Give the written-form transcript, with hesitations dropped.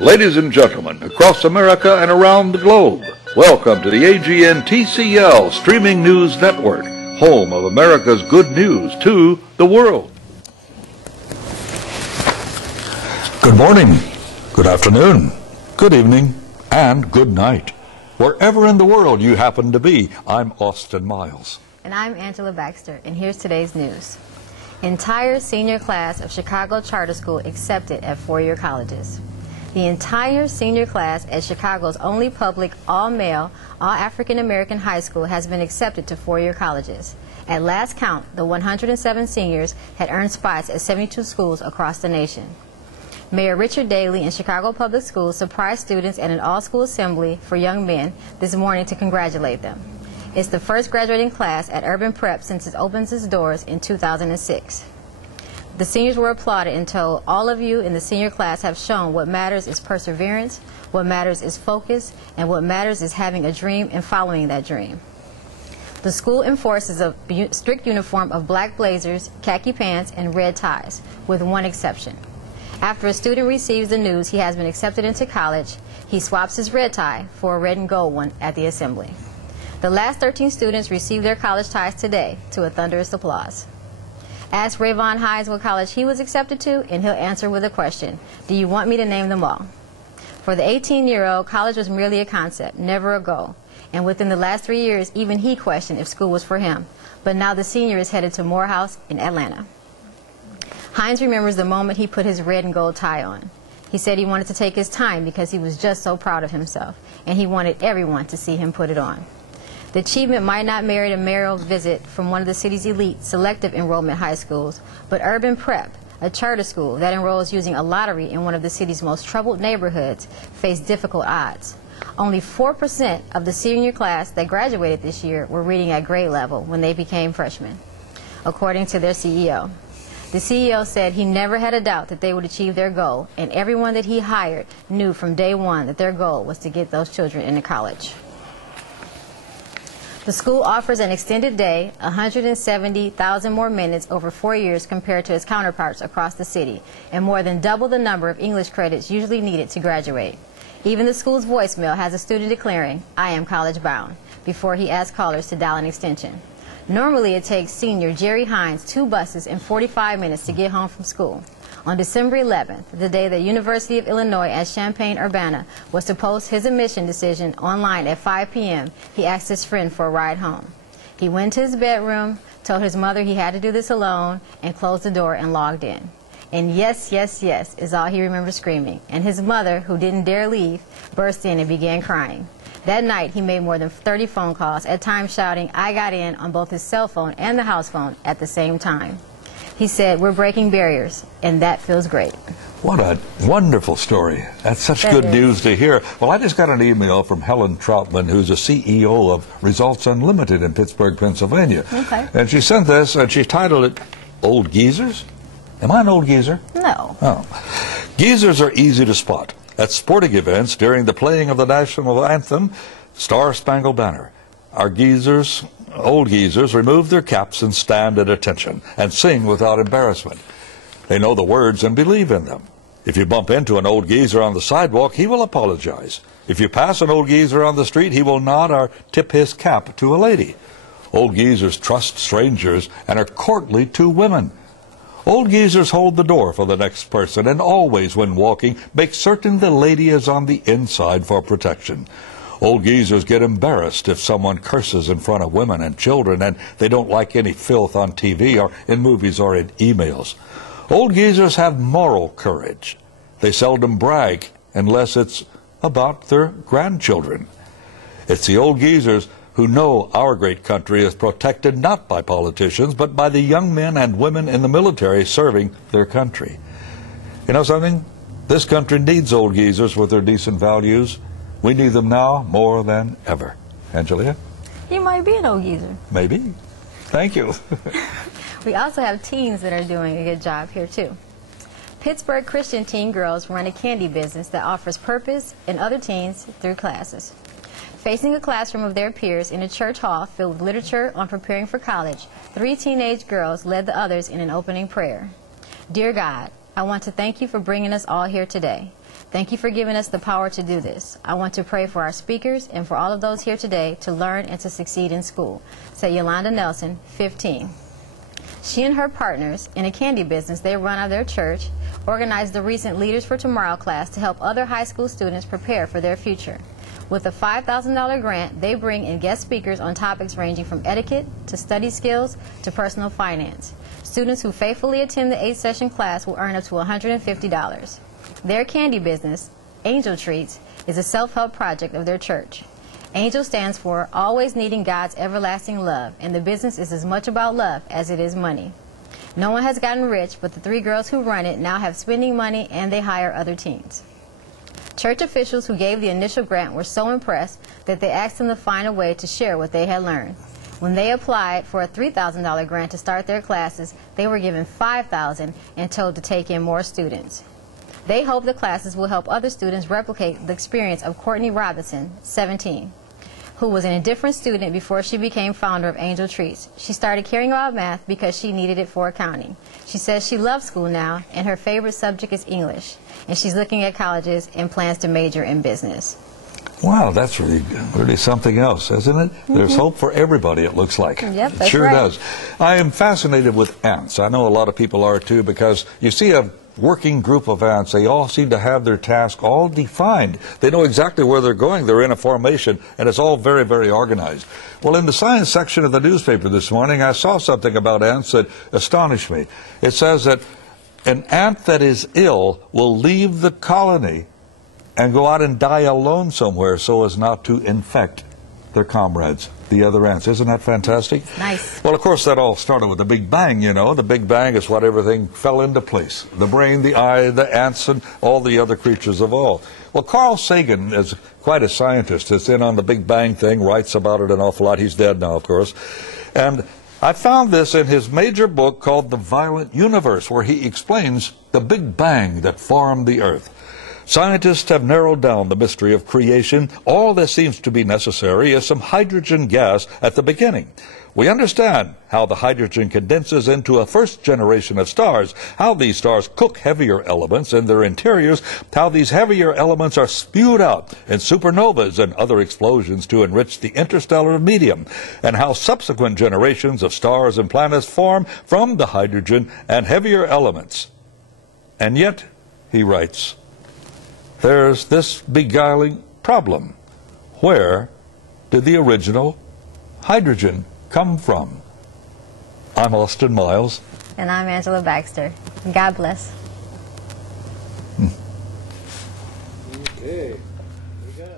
Ladies and gentlemen, across America and around the globe, welcome to the AGN TCL Streaming News Network, home of America's good news to the world. Good morning, good afternoon, good evening, and good night. Wherever in the world you happen to be, I'm Austin Miles. And I'm Angela Baxter, and here's today's news. Entire senior class of Chicago Charter School accepted at four-year colleges. The entire senior class at Chicago's only public, all-male, all-African-American high school has been accepted to four-year colleges. At last count, the 107 seniors had earned spots at 72 schools across the nation. Mayor Richard Daley in Chicago Public Schools surprised students at an all-school assembly for young men this morning to congratulate them. It's the first graduating class at Urban Prep since it opened its doors in 2006. The seniors were applauded and told, "All of you in the senior class have shown what matters is perseverance, what matters is focus, and what matters is having a dream and following that dream." The school enforces a strict uniform of black blazers, khaki pants, and red ties, with one exception. After a student receives the news he has been accepted into college, he swaps his red tie for a red and gold one at the assembly. The last 13 students received their college ties today to a thunderous applause. Ask Rayvon Hines what college he was accepted to, and he'll answer with a question. Do you want me to name them all? For the 18-year-old, college was merely a concept, never a goal. And within the last 3 years, even he questioned if school was for him. But now the senior is headed to Morehouse in Atlanta. Hines remembers the moment he put his red and gold tie on. He said he wanted to take his time because he was just so proud of himself, and he wanted everyone to see him put it on. The achievement might not merit a mayoral visit from one of the city's elite selective enrollment high schools, but Urban Prep, a charter school that enrolls using a lottery in one of the city's most troubled neighborhoods, faced difficult odds. Only 4% of the senior class that graduated this year were reading at grade level when they became freshmen, according to their CEO. The CEO said he never had a doubt that they would achieve their goal, and everyone that he hired knew from day one that their goal was to get those children into college. The school offers an extended day, 170,000 more minutes over 4 years compared to its counterparts across the city, and more than double the number of English credits usually needed to graduate. Even the school's voicemail has a student declaring, "I am college bound," before he asks callers to dial an extension. Normally it takes senior Jerry Hines 2 buses and 45 minutes to get home from school. On December 11th, the day the University of Illinois at Champaign-Urbana was to post his admission decision online at 5 p.m., he asked his friend for a ride home. He went to his bedroom, told his mother he had to do this alone, and closed the door and logged in. And yes, yes, yes is all he remembers screaming. And his mother, who didn't dare leave, burst in and began crying. That night, he made more than 30 phone calls, at times shouting, "I got in," on both his cell phone and the house phone at the same time. He said, "We're breaking barriers, and that feels great." What a wonderful story. That's such good news to hear. Well, I just got an email from Helen Troutman, who's a CEO of Results Unlimited in Pittsburgh, Pennsylvania. Okay. And she sent this, and she titled it, "Old Geezers?" Am I an old geezer? No. Oh. Geezers are easy to spot at sporting events during the playing of the national anthem, Star Spangled Banner. Our geezers, old geezers, remove their caps and stand at attention and sing without embarrassment. They know the words and believe in them. If you bump into an old geezer on the sidewalk, he will apologize. If you pass an old geezer on the street, he will nod or tip his cap to a lady. Old geezers trust strangers and are courtly to women. Old geezers hold the door for the next person and always, when walking, make certain the lady is on the inside for protection. Old geezers get embarrassed if someone curses in front of women and children, and they don't like any filth on TV or in movies or in emails. Old geezers have moral courage. They seldom brag unless it's about their grandchildren. It's the old geezers who know our great country is protected not by politicians, but by the young men and women in the military serving their country. You know something? This country needs old geezers with their decent values. We need them now more than ever. Angelia? You might be an old geezer. Maybe. Thank you. We also have teens that are doing a good job here, too. Pittsburgh Christian teen girls run a candy business that offers purpose in other teens through classes. Facing a classroom of their peers in a church hall filled with literature on preparing for college, 3 teenage girls led the others in an opening prayer. "Dear God, I want to thank you for bringing us all here today. Thank you for giving us the power to do this. I want to pray for our speakers and for all of those here today to learn and to succeed in school," said Yolanda Nelson, 15. She and her partners in a candy business they run out of their church organized the recent Leaders for Tomorrow class to help other high school students prepare for their future. With a $5,000 grant, they bring in guest speakers on topics ranging from etiquette to study skills to personal finance. Students who faithfully attend the 8-session class will earn up to $150. Their candy business, Angel Treats, is a self-help project of their church. Angel stands for Always Needing God's Everlasting Love, and the business is as much about love as it is money. No one has gotten rich, but the 3 girls who run it now have spending money and they hire other teens. Church officials who gave the initial grant were so impressed that they asked them to find a way to share what they had learned. When they applied for a $3,000 grant to start their classes, they were given $5,000 and told to take in more students. They hope the classes will help other students replicate the experience of Courtney Robinson, 17, who was an indifferent student before she became founder of Angel Treats. She started caring about math because she needed it for accounting. She says she loves school now, and her favorite subject is English. And she's looking at colleges and plans to major in business. Wow, that's really something else, isn't it? There's hope for everybody, it looks like. Yep, it that's sure right. does. I am fascinated with ants. I know a lot of people are too, because you see a working group of ants. They all seem to have their task all defined. They know exactly where they're going. They're in a formation, and it's all very, very organized. Well, in the science section of the newspaper this morning, I saw something about ants that astonished me. It says that an ant that is ill will leave the colony and go out and die alone somewhere so as not to infect their comrades, the other ants. Isn't that fantastic? Nice. Well, of course, that all started with the Big Bang, you know. The Big Bang is what everything fell into place. The brain, the eye, the ants, and all the other creatures of all. Well, Carl Sagan is quite a scientist. That's in on the Big Bang thing, writes about it an awful lot. He's dead now, of course. And I found this in his major book called The Violent Universe, where he explains the Big Bang that formed the Earth. Scientists have narrowed down the mystery of creation. All that seems to be necessary is some hydrogen gas at the beginning. We understand how the hydrogen condenses into a first generation of stars, how these stars cook heavier elements in their interiors, how these heavier elements are spewed out in supernovas and other explosions to enrich the interstellar medium, and how subsequent generations of stars and planets form from the hydrogen and heavier elements. And yet, he writes, there's this beguiling problem. Where did the original hydrogen come from? I'm Austin Miles. And I'm Angela Baxter. God bless. Okay. We got